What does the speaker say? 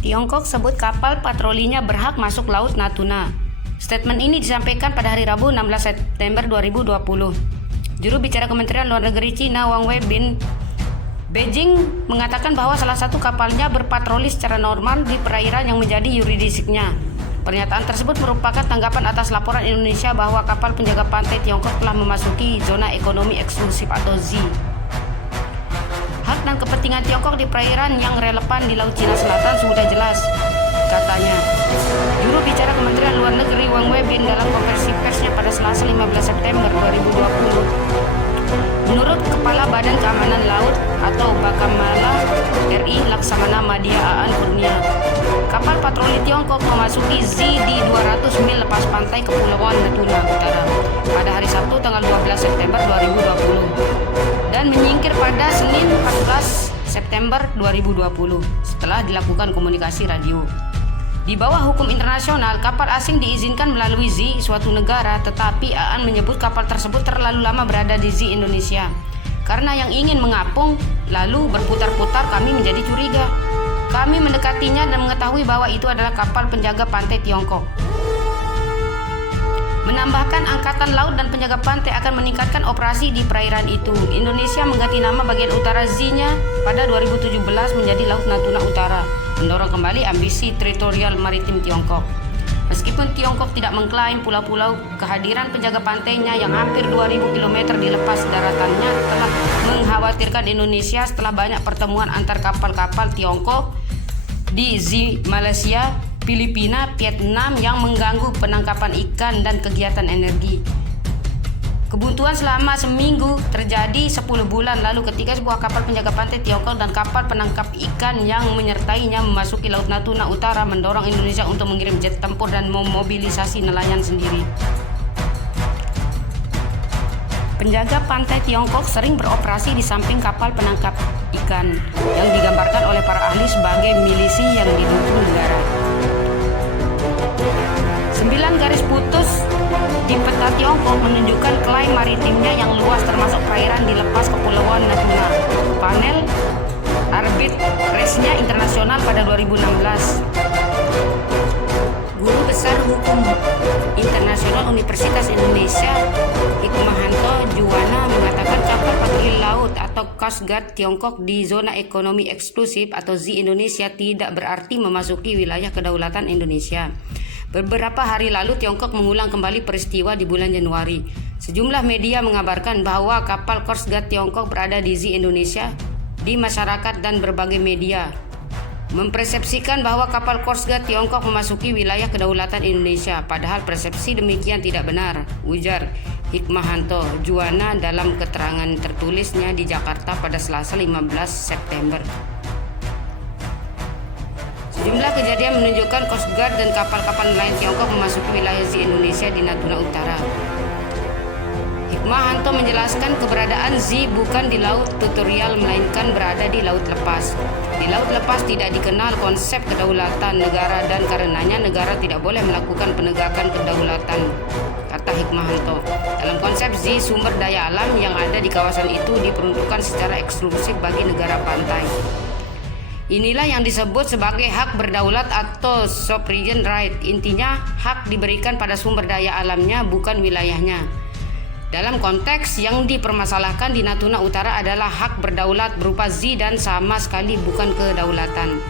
Tiongkok sebut kapal patrolinya berhak masuk Laut Natuna. Statement ini disampaikan pada hari Rabu 16 September 2020. Juru bicara Kementerian Luar Negeri China Wang Wenbin Beijing mengatakan bahwa salah satu kapalnya berpatroli secara normal di perairan yang menjadi yurisdiksinya. Pernyataan tersebut merupakan tanggapan atas laporan Indonesia bahwa kapal penjaga pantai Tiongkok telah memasuki zona ekonomi eksklusif atau ZEE. Hak dan kepentingan Tiongkok di perairan yang relevan di Laut Cina Selatan sudah jelas, katanya. Juru bicara Kementerian Luar Negeri Wang Wenbin dalam konferensi persnya pada Selasa 15 September 2020. Menurut Kepala Badan Keamanan Laut atau Bakamala RI Laksamana Madya Aan Kurnia, kapal patroli Tiongkok memasuki ZEE di 200 mil lepas pantai Kepulauan Natuna Utara pada hari Sabtu tanggal 12 September 2020 dan menyingkir pada Senin 14 September 2020 setelah dilakukan komunikasi radio. Di bawah hukum internasional, kapal asing diizinkan melalui ZEE suatu negara, tetapi Aan menyebut kapal tersebut terlalu lama berada di ZEE Indonesia. Karena yang ingin mengapung lalu berputar-putar, kami menjadi curiga. Kami mendekatinya dan mengetahui bahwa itu adalah kapal penjaga pantai Tiongkok. Menambahkan, Angkatan Laut dan Penjaga Pantai akan meningkatkan operasi di perairan itu. Indonesia mengganti nama bagian utara ZEE-nya pada 2017 menjadi Laut Natuna Utara, mendorong kembali ambisi teritorial maritim Tiongkok. Meskipun Tiongkok tidak mengklaim pulau-pulau, kehadiran penjaga pantainya yang hampir 2.000 km di lepas daratannya telah mengkhawatirkan Indonesia setelah banyak pertemuan antar kapal-kapal Tiongkok di ZEE Malaysia, Filipina, Vietnam yang mengganggu penangkapan ikan dan kegiatan energi. Kebuntuan selama seminggu terjadi 10 bulan lalu ketika sebuah kapal penjaga pantai Tiongkok dan kapal penangkap ikan yang menyertainya memasuki Laut Natuna Utara, mendorong Indonesia untuk mengirim jet tempur dan memobilisasi nelayan sendiri. Penjaga pantai Tiongkok sering beroperasi di samping kapal penangkap ikan yang digambarkan oleh para ahli sebagai milisi yang didukung negara. 9 garis putus di peta Tiongkok menunjukkan klaim maritimnya yang luas termasuk perairan di lepas Kepulauan Natuna. Panel Arbitresnya Internasional pada 2016. Guru Besar Hukum Internasional Universitas Indonesia Hikmahanto Juwana mengatakan kapal patroli laut atau Coast Guard Tiongkok di zona ekonomi eksklusif atau ZEE Indonesia tidak berarti memasuki wilayah kedaulatan Indonesia. Beberapa hari lalu Tiongkok mengulang kembali peristiwa di bulan Januari. Sejumlah media mengabarkan bahwa kapal Coast Guard Tiongkok berada di ZEE Indonesia. Di masyarakat dan berbagai media mempersepsikan bahwa kapal Coast Guard Tiongkok memasuki wilayah kedaulatan Indonesia, padahal persepsi demikian tidak benar, ujar Hikmahanto Juwana dalam keterangan tertulisnya di Jakarta pada Selasa 15 September. Sejumlah kejadian menunjukkan Coast Guard dan kapal-kapal nelayan Tiongkok memasuki wilayah ZEE Indonesia di Natuna Utara. Hikmahanto menjelaskan keberadaan ZEE bukan di laut teritorial melainkan berada di laut lepas. Di laut lepas tidak dikenal konsep kedaulatan negara dan karenanya negara tidak boleh melakukan penegakan kedaulatan, kata Hikmahanto. Dalam konsep ZEE, sumber daya alam yang ada di kawasan itu diperuntukkan secara eksklusif bagi negara pantai. Inilah yang disebut sebagai hak berdaulat atau sovereign right. Intinya, hak diberikan pada sumber daya alamnya, bukan wilayahnya. Dalam konteks yang dipermasalahkan di Natuna Utara adalah hak berdaulat berupa ZEE dan sama sekali bukan kedaulatan.